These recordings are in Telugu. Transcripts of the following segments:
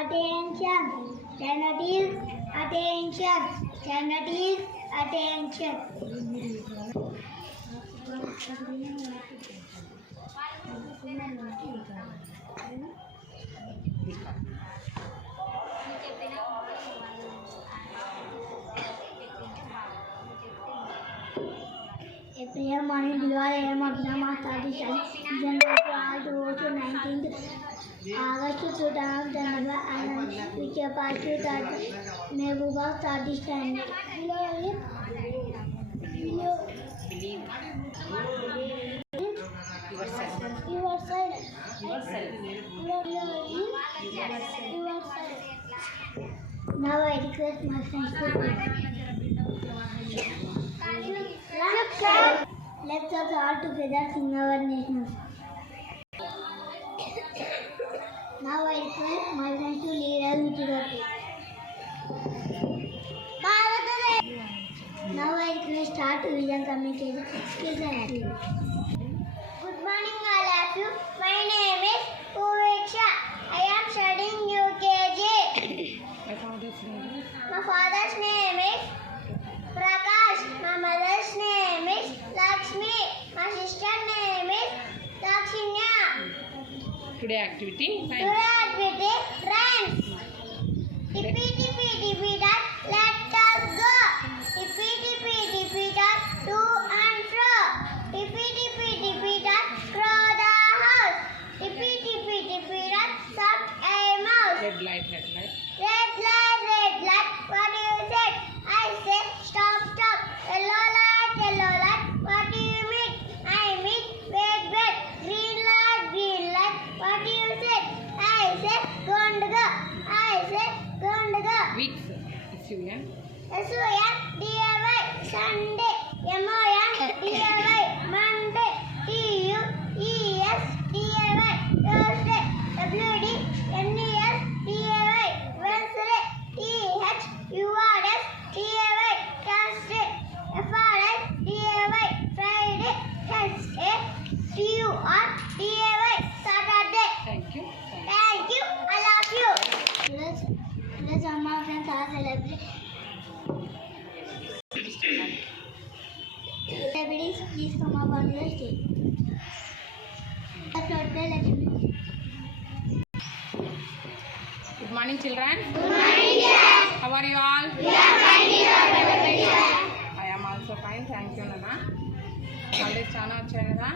attention. That is attention. That is attention. A prayer morning Diwali AM of Nama started January to 19th August 2000 and which a part to that Mebuba started standing. Now I request my friends to let's us all together sing our national song. Now I request my friends to lead us with the Now I request start vision communication skills and activities. Good morning all of you. My name is Puveksha. I am studying UKG. My father's name is Prakash. My mother's name is Lakshmi. My sister's name is Dakshinya. Today activity friends. Tippy tippy tippy dot, let us go. Tippy tippy tippy dot, to and fro. Tippy tippy tippy dot, crow the house. Tippy tippy tippy dot, soft a mouse. red light. Red light, what do you say? I say stop. Yellow light, what do you mean? I mean wait. Green light, what do you say? I say going to go. weeks SUN DIY Sunday, MON DIY Monday, TUES DIY Thursday, WD NES DIY Wednesday, THURS DIY Thursday, FRS DIY Friday, Thursday, TUR DIY Saturday. Thank you. I love you. Let's all my friends are celebrating. Celebrities, please come up on the stage. Good morning, children. Good morning, sir. How are you all? We are fine, sir. I am also fine. Thank you, Nana. Holidays చాలా వచ్చాయి కదా,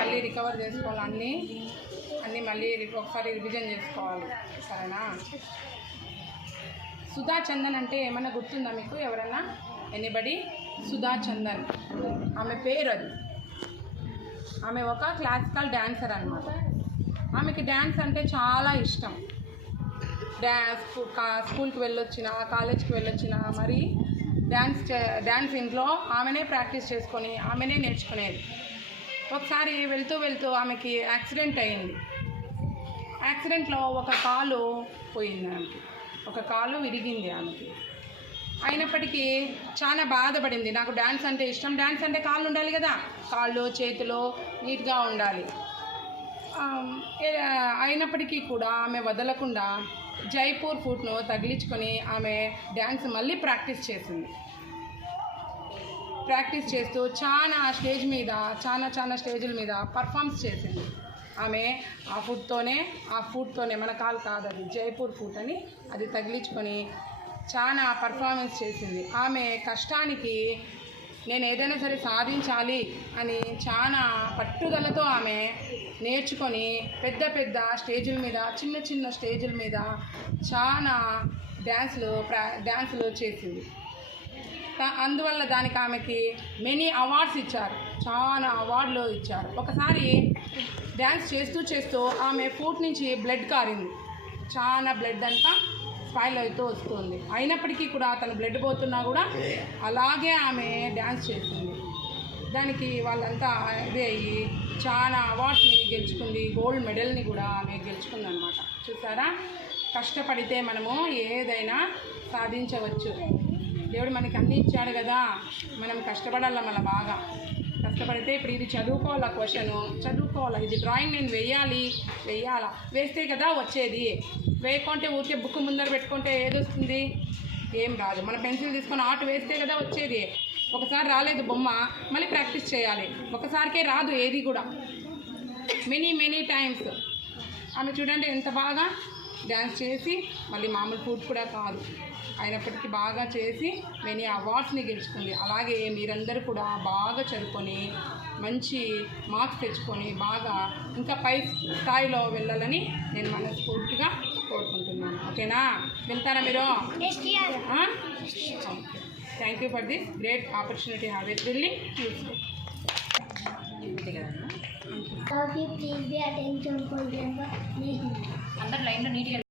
మళ్ళీ రికవర్ చేసుకోవాలి, అన్నీ మళ్ళీ ఒకసారి రివిజన్ చేసుకోవాలి, సరేనా? సుధా చందన్ అంటే ఏమన్నా గుర్తుందా మీకు? ఎవరన్నా ఎనీబడి? సుధా చందన్ ఆమె పేరు అది. ఆమె ఒక క్లాసికల్ డ్యాన్సర్ అన్నమాట. ఆమెకి డ్యాన్స్ అంటే చాలా ఇష్టం. స్కూల్కి వెళ్ళొచ్చిన, కాలేజ్కి వెళ్ళొచ్చిన మరి డ్యాన్స్ ఇంట్లో ఆమెనే ప్రాక్టీస్ చేసుకొని ఆమెనే నేర్చుకునేది. ఒకసారి వెళ్తూ ఆమెకి యాక్సిడెంట్ అయింది. యాక్సిడెంట్లో ఒక కాలు పోయింది, ఆమెకి ఒక కాలు విరిగింది ఆమెకి. అయినప్పటికీ చాలా బాధపడింది. నాకు డ్యాన్స్ అంటే ఇష్టం, డ్యాన్స్ అంటే కాళ్ళు ఉండాలి కదా, కాళ్ళు చేతులు నీట్గా ఉండాలి. అయినప్పటికీ కూడా ఆమె వదలకుండా జైపూర్ ఫుట్ను తగిలించుకొని ఆమె డ్యాన్స్ మళ్ళీ ప్రాక్టీస్ చేస్తూ చాలా స్టేజ్ల మీద పర్ఫార్మ్స్ చేసింది. ఆమె ఆ ఫుట్తోనే మన కాలు కాదు, అది జైపూర్ ఫుట్ అని, అది తగిలించుకొని చాలా పర్ఫార్మెన్స్ చేసింది. ఆమె కష్టానికి నేను ఏదైనా సరే సాధించాలి అని చాలా పట్టుదలతో ఆమె నేర్చుకొని పెద్ద స్టేజుల మీద, చిన్న స్టేజుల మీద చాలా డ్యాన్సులు చేసింది. అందువల్ల దానికి ఆమెకి మెనీ అవార్డ్స్ ఇచ్చారు, చాలా అవార్డులు ఇచ్చారు. ఒకసారి డ్యాన్స్ చేస్తూ ఆమె ఫుట్ నుంచి బ్లడ్ కారింది, చాలా బ్లడ్ అంతా స్పాయిల్ అవుతూ వస్తుంది. అయినప్పటికీ కూడా తన బ్లడ్ పోతున్నా కూడా అలాగే ఆమె డ్యాన్స్ చేసింది. దానికి వాళ్ళంతా ఇదే అయ్యి చాలా అవార్డ్స్ని గెలుచుకుంది, గోల్డ్ మెడల్ని కూడా ఆమె గెలుచుకుంది అనమాట. చూసారా, కష్టపడితే మనము ఏదైనా సాధించవచ్చు. దేవుడు మనకి అన్నీ ఇచ్చాడు కదా, మనం కష్టపడాల, మన బాగా కష్టపడితే ఇప్పుడు ఇది చదువుకోవాలా క్వశ్చన్ చదువుకోవాలా, ఇది డ్రాయింగ్ నేను వేయాలా, వేస్తే కదా వచ్చేది. వేయకుంటే ఊరికే బుక్ ముందర పెట్టుకుంటే ఏదొస్తుంది, ఏం రాదు. మన పెన్సిల్ తీసుకొని ఆర్ట్ వేస్తే కదా వచ్చేది. ఒకసారి రాలేదు బొమ్మ, మళ్ళీ ప్రాక్టీస్ చేయాలి. ఒకసారికే రాదు ఏది కూడా, మెనీ టైమ్స్. ఆమె చూడండి ఎంత బాగా డ్యాన్స్ చేసి, మళ్ళీ మామూలు ఫుడ్ కూడా కాదు అయినప్పటికీ బాగా చేసి మెనీ అవార్డ్స్ని గెలుచుకుంది. అలాగే మీరందరూ కూడా బాగా చదువుకొని మంచి మార్క్స్ తెచ్చుకొని బాగా ఇంకా పై స్థాయిలో వెళ్ళాలని నేను మనస్ఫూర్తిగా కోరుకుంటున్నాను. ఓకేనా? వెళ్తారా మీరు? Thank you for this great opportunity. Have a thrilling Tuesday. Please be attention for example. అందరు లైన్లో నీట్గా